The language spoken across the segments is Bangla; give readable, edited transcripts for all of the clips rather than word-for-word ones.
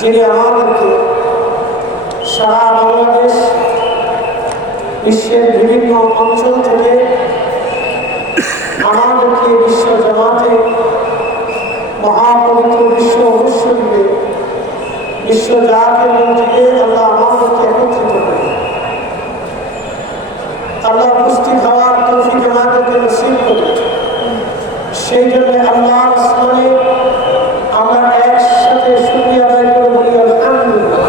যিনি আমাদেরকে সারা বাংলাদেশ বিশ্বের বিভিন্ন অঞ্চল থেকে আমাদেরকে বিশ্ব জামাতে মহাপবিত্র বিশ্ব অনুষ্ঠিতে বিশ্ব জাতির মধ্যে আল্লাহ আমাদেরকে একত্রিত করে আল্লাহ উপস্থিত হওয়ার তৌফিক আমাদেরকে নসিব করে। সেই জন্য আল্লাহর আসমানে আমরা একসাথে শুকরিয়া আদায় করে বলি আলহামদুলিল্লাহ।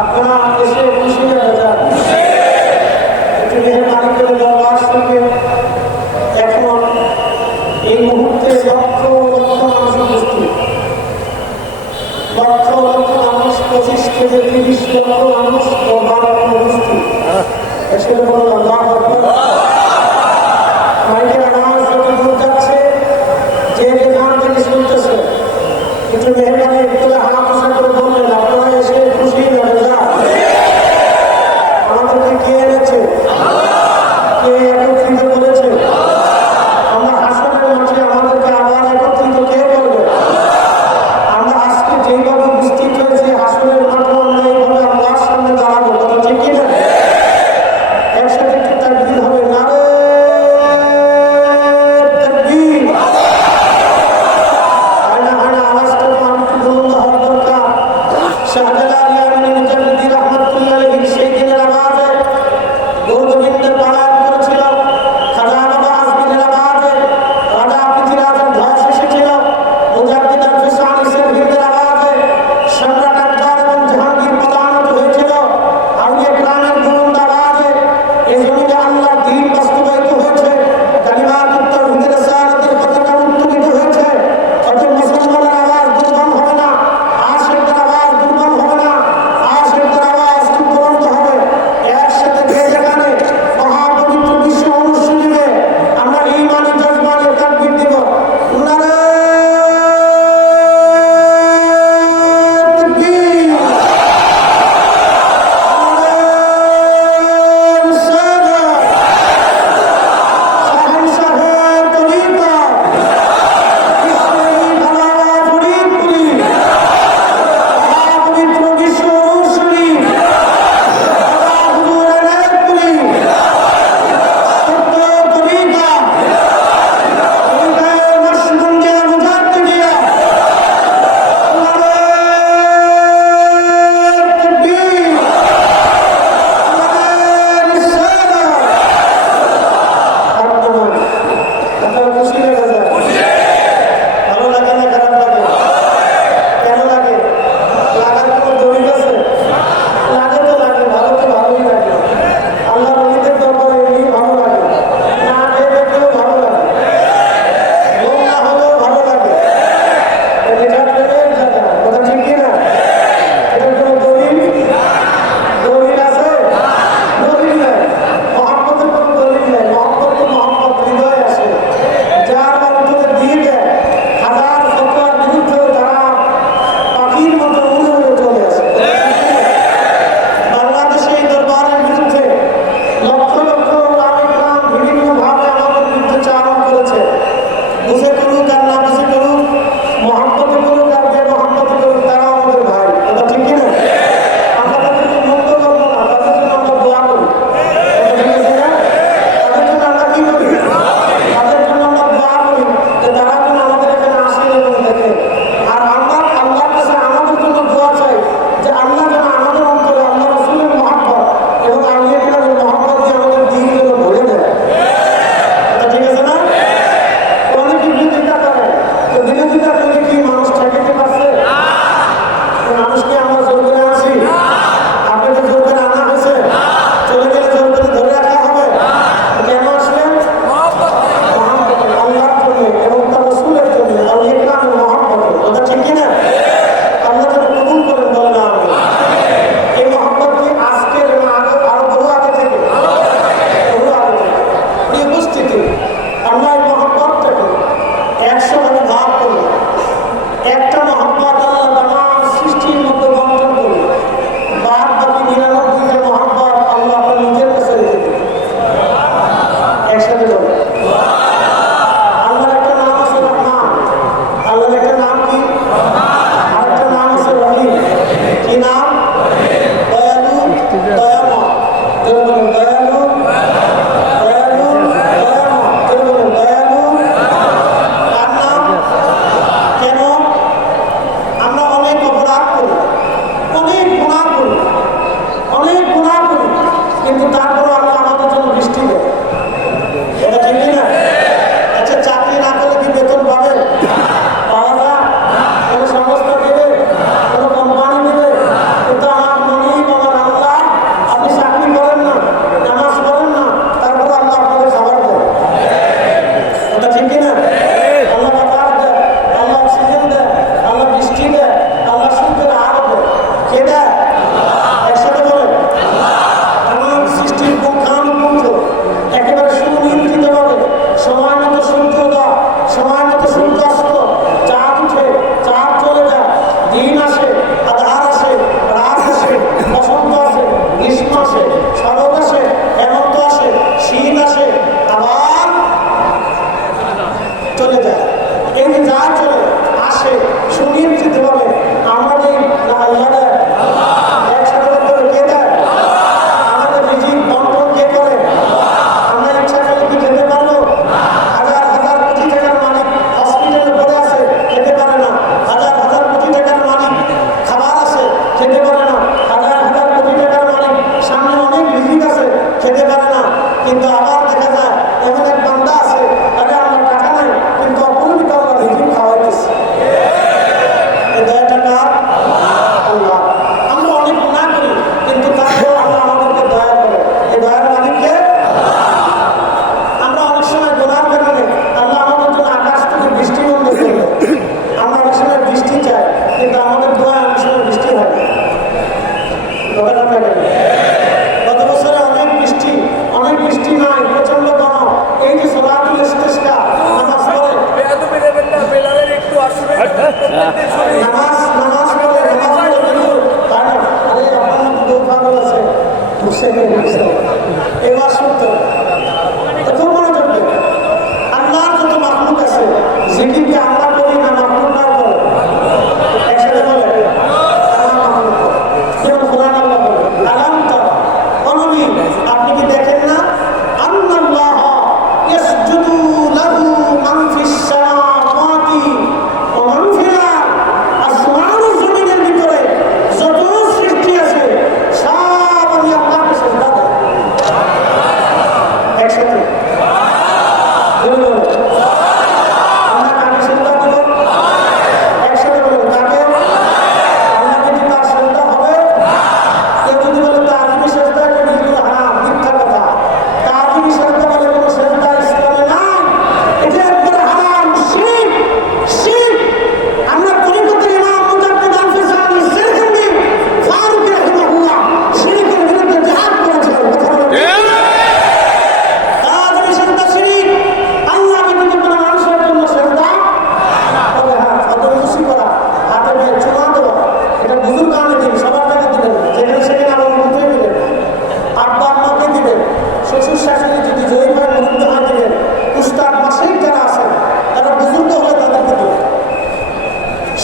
আপনারা এসে খুশি হয়ে যান, একটু মেহরবানি করে দরবার সঙ্গে এখন এই মুহূর্তে লক্ষ লক্ষ মানুষ লক্ষ মানুষ ও 12 লক্ষ উপস্থিত একসাথে বলুন আল্লাহু আকবার। মাইকের আওয়াজ যত দূর যাচ্ছে, যে যেখান থেকে শুনতেছে, একটু মেহরবানি করে হাত উঁচা করে বললেন আপনারা এসে খুশি না বেজা? আমাদেরকে কে এনেছে? কে একত্রিত করেছে? আমরা হাসপাতালের মাঠে আমাদেরকে আবার একত্রিত কে করবে? আমরা আজকে যেইভাবে উপস্থিত হয়েছে হাসপাতালের মাঠে আমরা এইভাবে আল্লাহর সামনে দাঁড়াবো, কথা ঠিক কি না? একসাথে একটু তাকবীর হবে, নারে তাকবীর। হয় না আওয়াজটা তো আমি একটু বলুন না।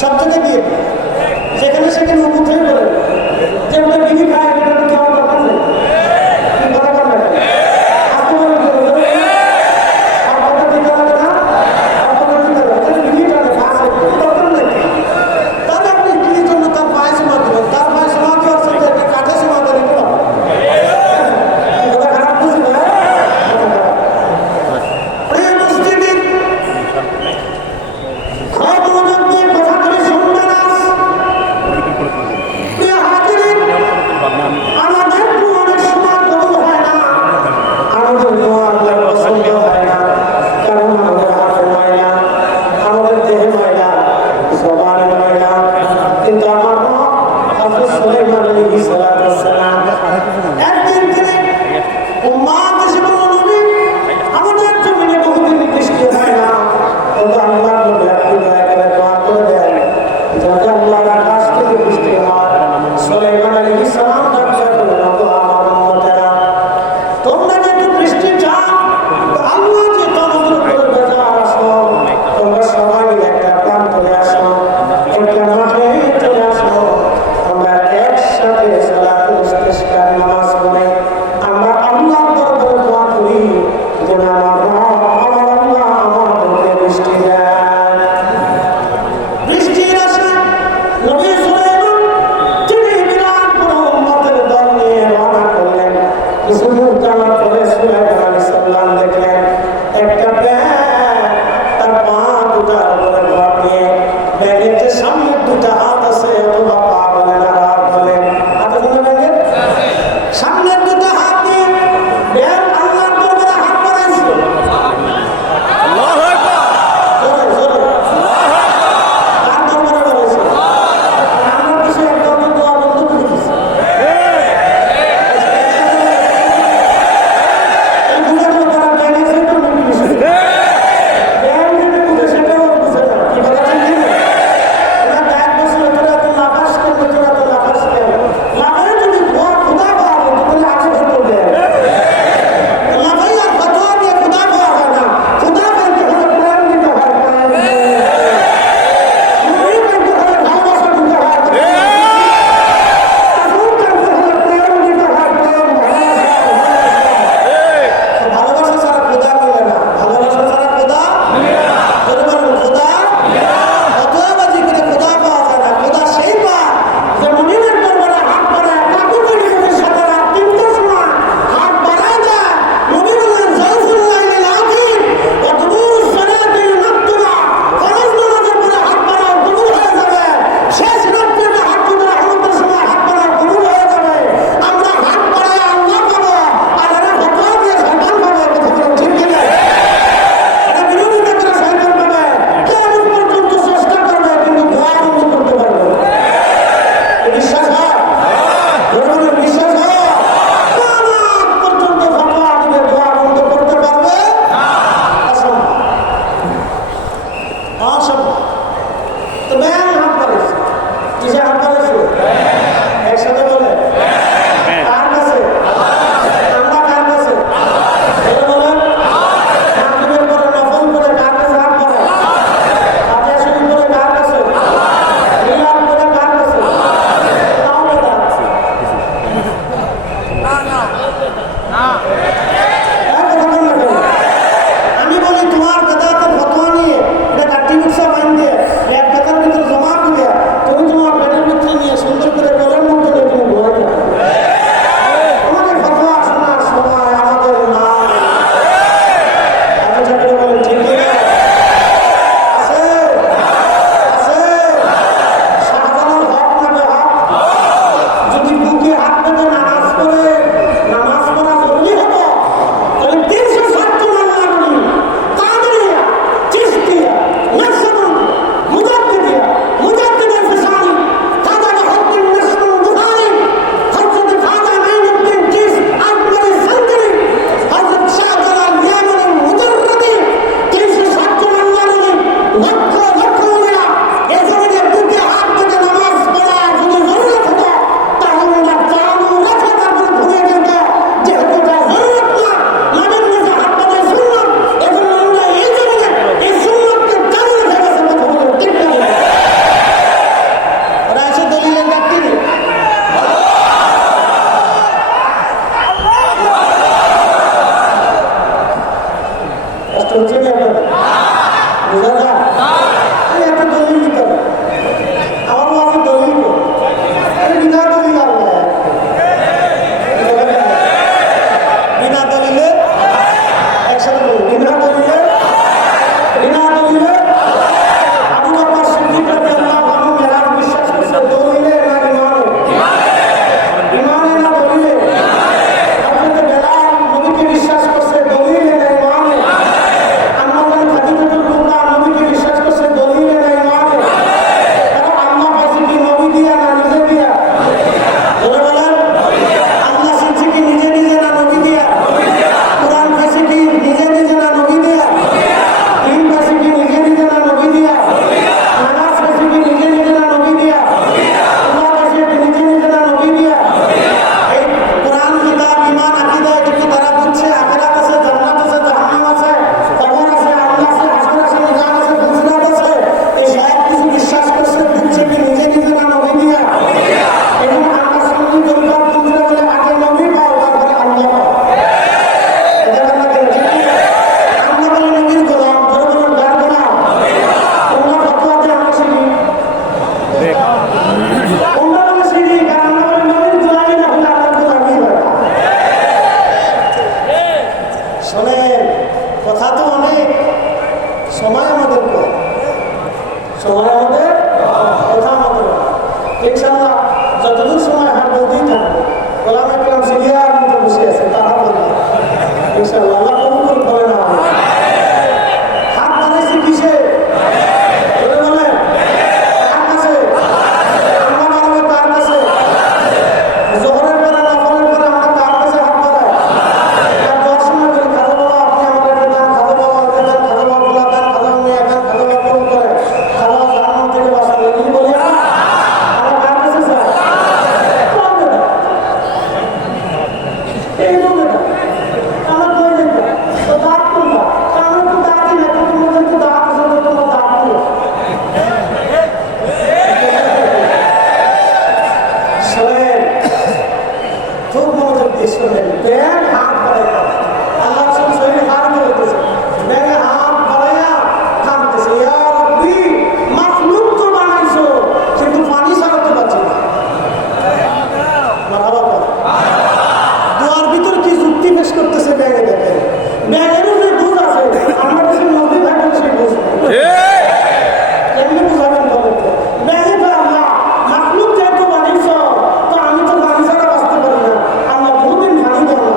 সব জায়গায় দিয়ে দিই, যেখানে সেখানে উঠে করে যে ওটা বিড়ি খায় এটা তো কেউ দরকার নেই, কথা বলবে আপনি আর কথা দিতে হবে না, আর কথা দিতে হবে বিড়িটা গাছ দরকার নেই। তাহলে আপনি কি জন্য তার পায়ে সীমা দেবেন? তার পায়ে সীমা দেওয়ার সাথে একটা কাঠে সীমা দেবেন কেন? কথা খারাপ বুঝবে না। আমি বলি তোমার বেদাতের ফতোয়া নিয়ে এটা কাটি মুসা বান দিয়ে এক বেতার ভিতরে জমা করে তুমি তোমার বেটার ভিতরে নিয়ে সুন্দর করে ইনশাআল্লাহ যতদূর সময় হাত বলতেই থাকবে। গোলাম একরাম সিরিয়ার মতো বসে আছে, তারা বলবে ইনশাআল্লাহ। আল্লাহ কবুল করুন, বলে না হাত বানাইছি কিসে? বলে বলেন কার কাছে? আমরা বানাবো কার কাছে? জোহরের পরে নফলের পরে আমরা কার কাছে হাত বানাই? আর দর্শনে বলি খাজা বাবা আপনি আমাদের দেন, খাজা বাবা আমাদের দেন, খাজা বাবা বলা দেন, খাজা মেয়ে দেন, খাজা বাবা কবুল করে, খাজা জাহান্নাম থেকে বাঁচান, এগুলি বলি না। আমরা কার কাছে চাই? বলবে না, এই বলবে না। আমরা কই দেখবা তো দাঁত কোনটা? আমরা তো দাঁতই না, তো তোমাদের তো দাঁত আছে, তো তোমার দাঁত নেই। শোনেন, খুব মনোযোগ দিয়ে শোনেন। ব্যাগ হাত বাড়াইয়া আল্লাহ রাসূল শরীরে হাত বাড়াইতেছে, ব্যাগে হাত বাড়াইয়া কাঁদতেছে, ইয়া রাব্বি মাখলুক তো বানাইছো কিন্তু পানি ছাড়া তো বাঁচি না। মারহাবা বল। দোয়ার ভিতর কি যুক্তি পেশ করতেছে ব্যাগে, দেখেন ব্যাগের উপরে বুঝ আছে, আমার কাছে নদী ভাগের সেই বুঝ কেমনি বুঝাবেন বলেন তো? ব্যাগে তো আল্লাহ মাখলুক যেহেতু বানিয়েছ, তো আমি তো পানি ছাড়া বাঁচতে পারি না, আল্লাহ বহুদিন পানি দেওয়া,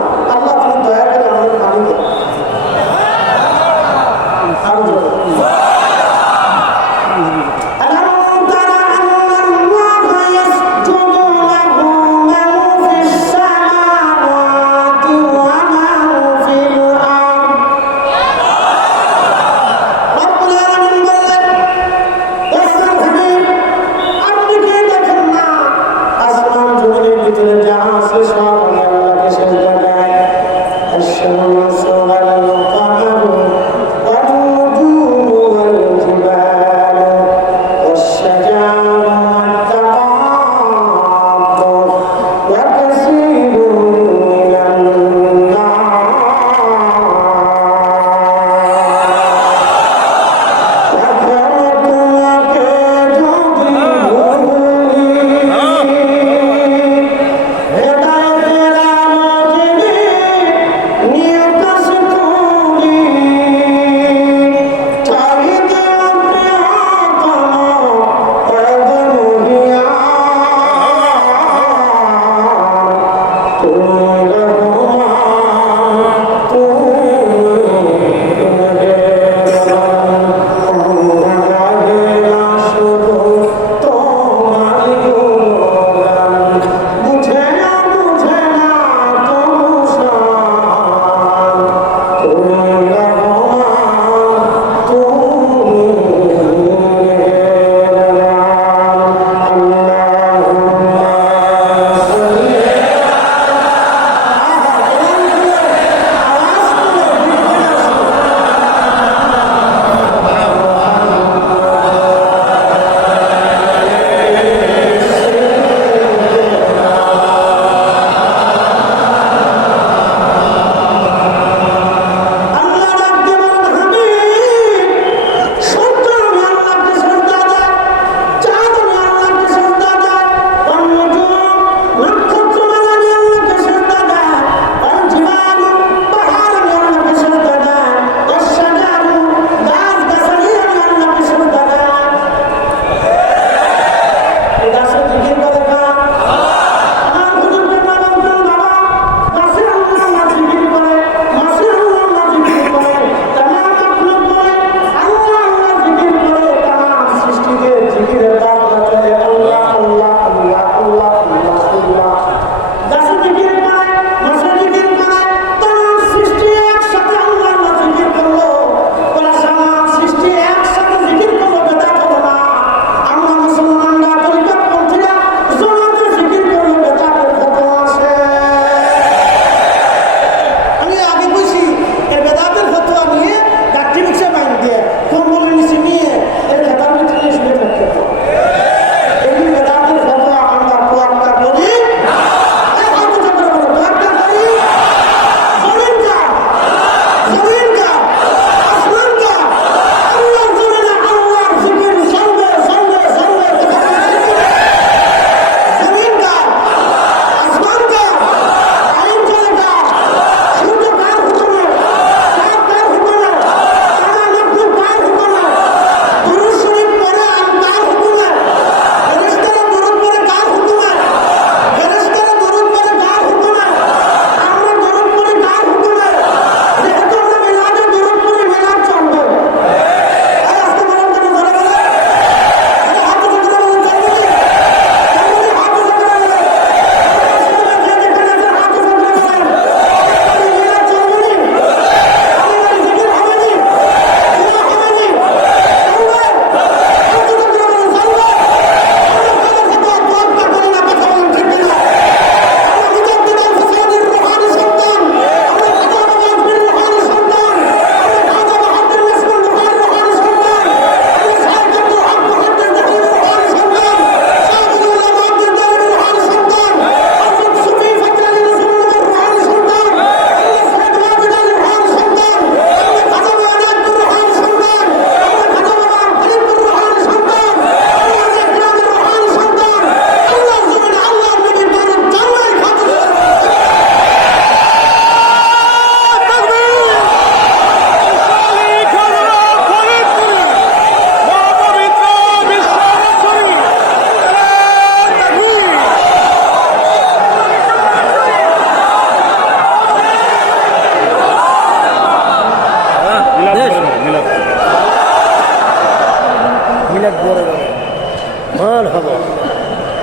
মারহাবা।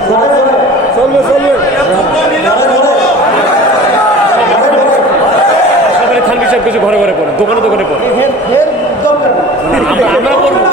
জোরে জোরে, চলবে চলবে। জোরে জোরে, সবাই থানবি সব কিছু ঘরে ঘরে পড়ে, দোকানে দোকানে পড়ে। এর দরকার নেই। আমরা করবো।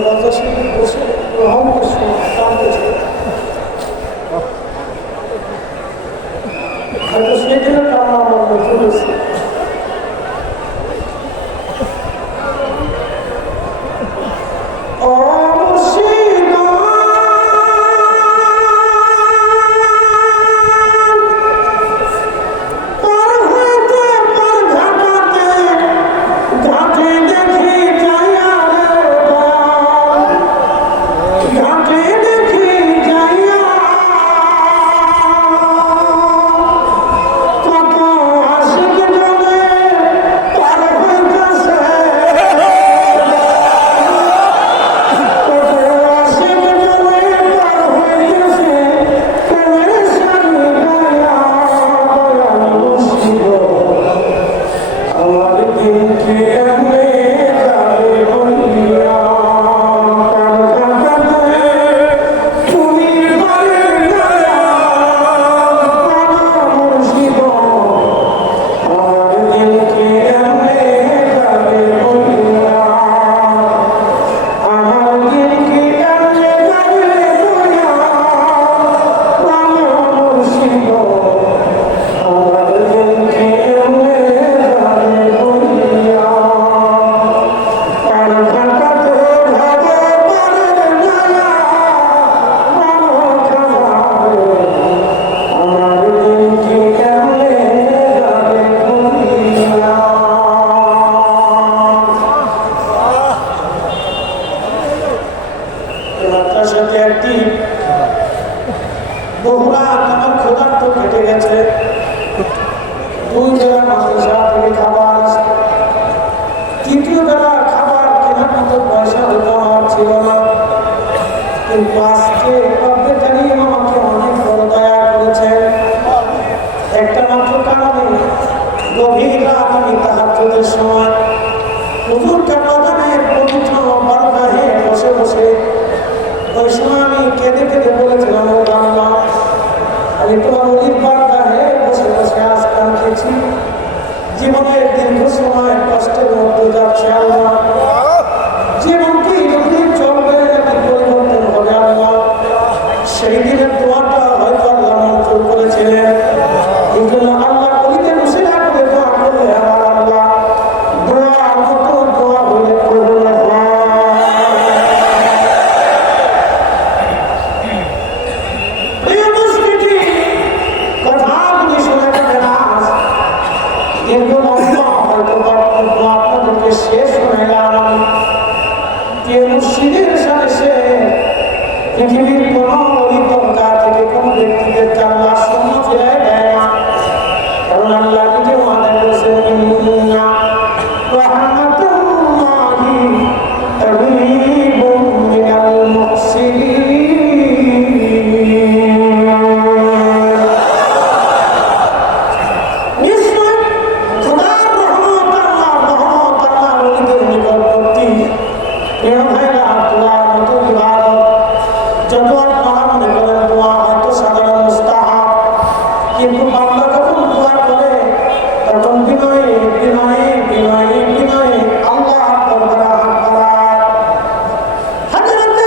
লজ্জাশীল বসে গ্রহণ করছে কাঁদতেছে হয়তো সেই দিনের কান্না আমার মধ্যে হয়েছে জীবনের দীর্ঘ সময় কষ্টের মধ্যে যাচ্ছে আল্লাহ জীবনকে চলবে পরিবর্তন হবে আল্লাহ সেই দিনের দোয়াটা হয়তো আল্লাহ মঞ্জুর করেছিলেন এই জন্য আল্লাহ কলিতে বসে না করে দোয়া করলে আমার আল্লাহ দোয়া মতো দোয়া হইলে করবে না কথাগুলি শোনা যাবে না দীর্ঘ আপনাদেরকে শেষ হয়ে গেলাম যে মুর্শিদের সাথে সে পৃথিবীর কোন অলিদরকার থেকে কোন ব্যক্তিদের আল্লাহ শূন্য ফিরায় দেয় না কারণ আল্লাহ নিজে ওয়াদা করেছেন ইন্না রাহমাতুল্লাহি করিবুম মিনাল মুহসিনিন নিশ্চয় খোদার রহমত আল্লাহ ওলিদের নিকটবর্তী প্রিয় ভাইরা দোয়ার মতো ইবাদত যত আপনারা মনে করেন দোয়া হয়তো সাধারণ মুস্তাহাব কিন্তু বান্দা যখন দোয়া করে তখন বিনয়ে বিনয়ে বিনয়ে বিনয়ে আল্লাহর দরবারে হাত বাড়ায় হযরত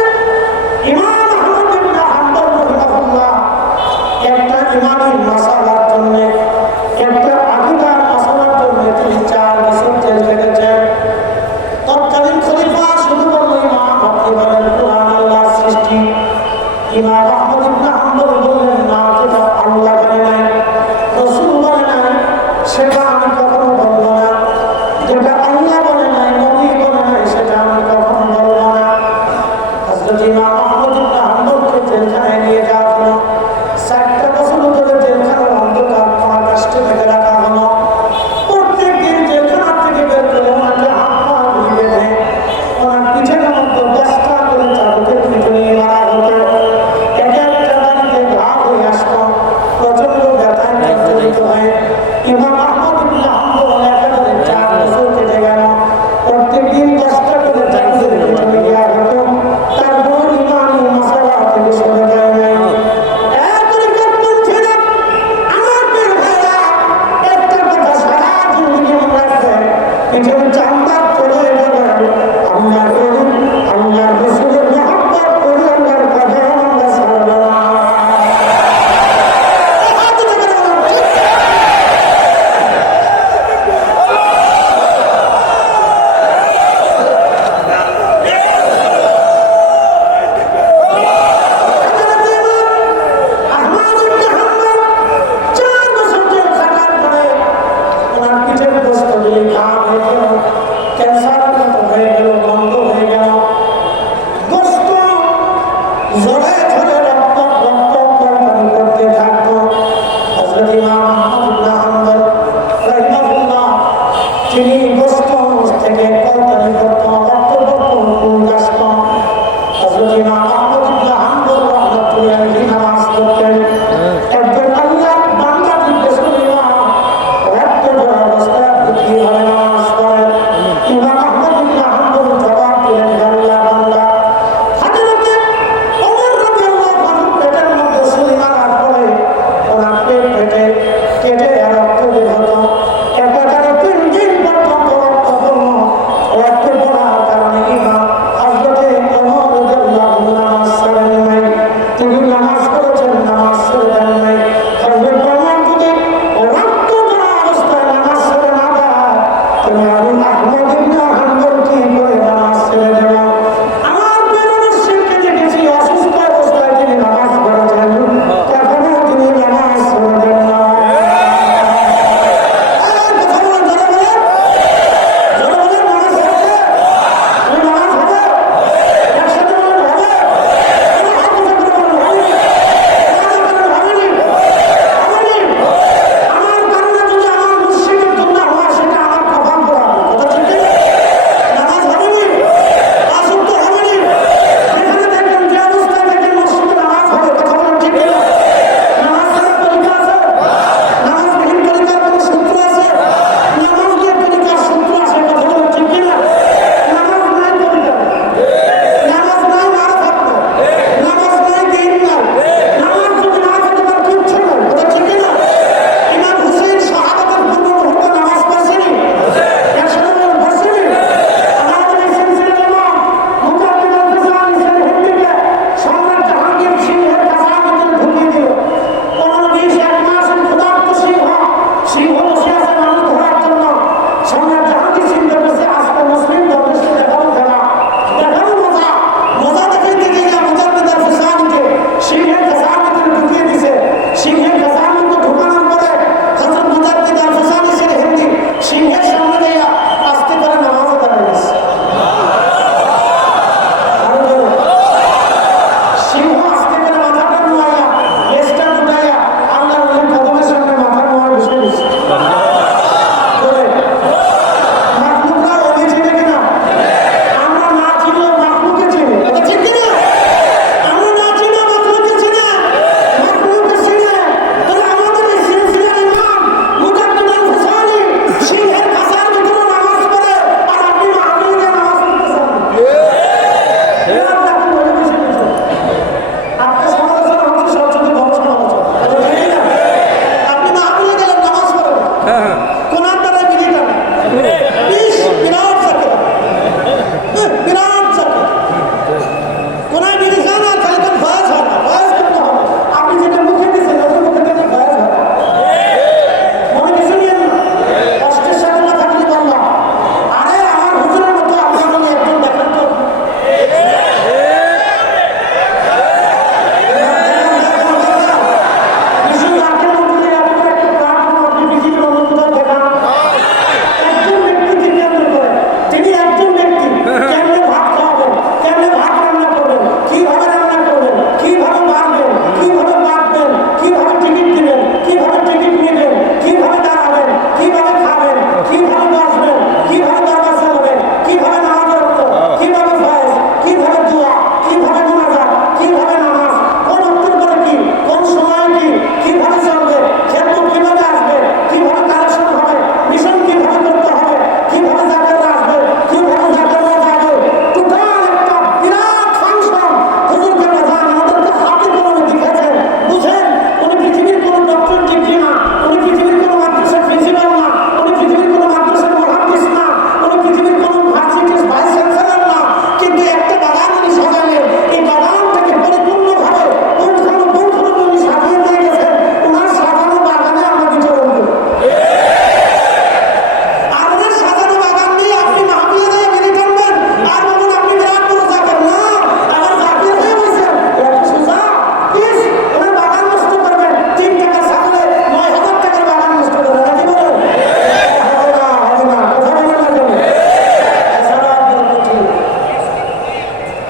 ইমাম আহমদ ইবনে হাম্বল রাহিমাহুল্লাহ একটা ইমানি মাসালার জন্য একটা আকীদার মাসালার জন্য তিনি 4 বছর জেল কেটেছেন তৎকালীন খলিফা শুধু বলল ইমাম আপনি বলেন কোরআন আল্লাহর সৃষ্টি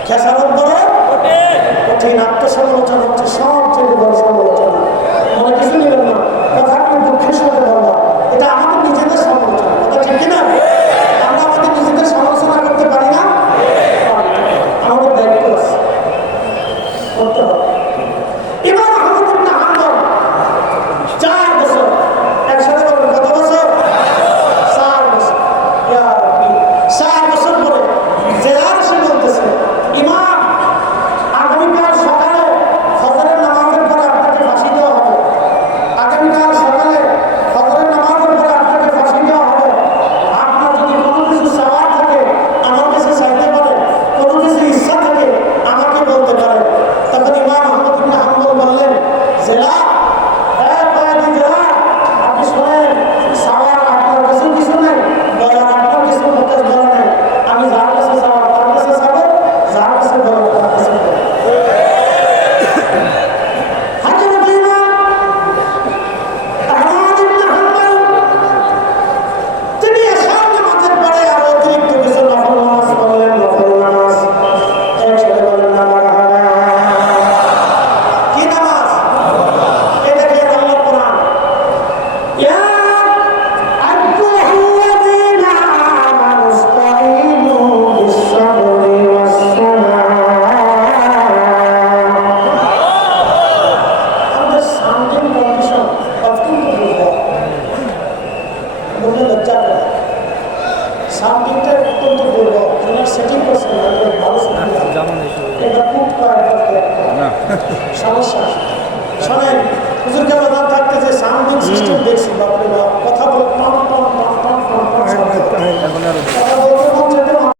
খেসারত বড় কঠিন, আত্মসমালোচনা হচ্ছে সবচেয়ে বড় সমালোচনা। মনে কিছু নেবেন না, কথা আপনি দুঃখের সাথে বললাম, এটা আমাদের নিজেদের সমালোচনা, কথা ঠিক কিনা? আমরা আমাদের নিজেদের সমালোচনা করতে পারি না, আমাদের দায়িত্ব আছে, করতে হবে। ইমাম আহমদ ইবনে হাম্বল 4 বছর, একসাথে বলবেন কত বছর? 4 বছর। ইয়া রাব্বি, 4 বছর পরে জেলার সে বলতেছে, ইমাম আগামীকাল সকালে ফজরের নামাজের পরে আপনাকে ফাঁসি দেওয়া হবে, আগামীকাল সকালে ফজরের নামাজের পরে আপনাকে ফাঁসি দেওয়া হবে। আপনার যদি কোনো কিছু চাওয়ার থাকে আমার কাছে চাইতে পারে, কোনো কিছু ইচ্ছা থাকে আমাকে বলতে পারে। তখন ইমাম আহমদ ইবনে হাম্বল বললেন, জেলা কয়েদি জেলা, আপনি শোনেন, চাওয়ার আপনার কাছে কিছু নেই, বলার আপনার কিছু মুখে বলা নেই। আমি যার কাছে চাওয়ার তার কাছে চাবো, যার কাছে বলার তার কাছে বলবো। হযরত ইমাম আহমদ ইবনে হাম্বল তিনি এশার নামাজের পরে আরো অতিরিক্ত কিছু নফল নামাজ পড়লেন, নফল নামাজ। একসাথে বলেন না মারহাবা। কি নামাজ? এটা কি আল্লাহর কোরআন? ইয়া আইয়ুহাল্লাযীনা আমানু ইসতাঈনু বিস-সাবরি ওয়াস-সালাহ। আমাদের সাউন্ডিং কন্ডিশন অত্যন্ত দুর্বল, বললে লজ্জা করে। সাউন্ডিংটা অত্যন্ত দুর্বল, ওনার সেটিং করছে না, এটা ভালো সেটিং এটা খুব সমস্যা। শোনেন, হুজুর কেমন থাকতে যে সাউন্ডিং সিস্টেম দেখছি, বাপরে বাপ।